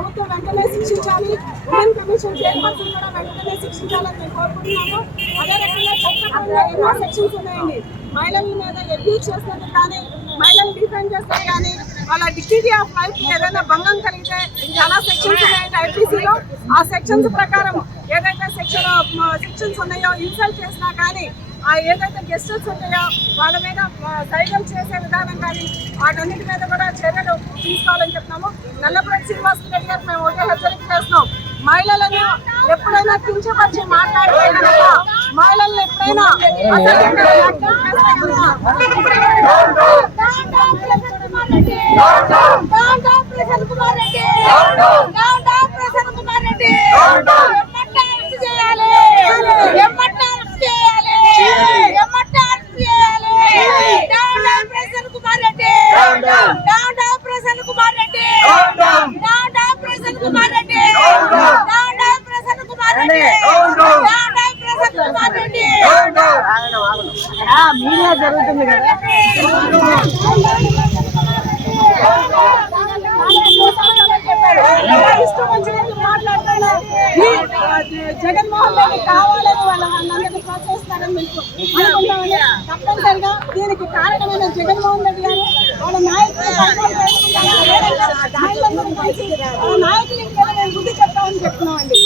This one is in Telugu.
ప్రభుత్వం వెంటనే శిక్షించాలి. ఉమెన్ కమిషన్ చైర్పర్సన్ కూడా వెంటనే శిక్షించాలని మేము కోరుకుంటున్నాము. అదే రకంగా చట్టంలో ఎన్నో సెక్షన్స్ ఉన్నాయండి. మహిళల మీద అబ్యూజ్ చేస్తారు కానీ, మహిళలు డిఫెండ్ చేస్తారు కానీ, వాళ్ళ డిగ్నిటీ ఆఫ్ లైఫ్ ఏదైనా భంగం కలిగితే చాలా సెక్షన్స్ ఉన్నాయండి ఐపీసీలో. ఆ సెక్షన్స్ ప్రకారం ఏదైతే సెక్షన్స్ ఉన్నాయో, ఇన్సల్ట్ చేసినా కానీ, ఆ ఏదైతే గెస్టర్స్ ఉన్నాయో వాళ్ళ మీద సైకిల్ చేసే విధానం కానీ వాటన్నిటి మీద కూడా చర్యలు తీసుకోవాలని చెప్తున్నాము. నల్లపరెడ్డి శ్రీనివాస్ రెడ్డి గారికి మేము ఒకటే హెచ్చరిక చేస్తున్నాం. మహిళలను ఎప్పుడైనా కించపరిచి మాట్లాడితే కనుక, మహిళలను ఎప్పుడైనా మీడియా జరుగుతుంది కదా, జగన్మోహన్ రెడ్డి కావాలని వాళ్ళందరినీ ప్రోత్సహిస్తారని తప్పనిసరిగా దీనికి కారణమైన జగన్మోహన్ రెడ్డి గారు వాళ్ళ నాయకులు నాయకులు బుద్ధి చెప్తామని చెప్తున్నామండి.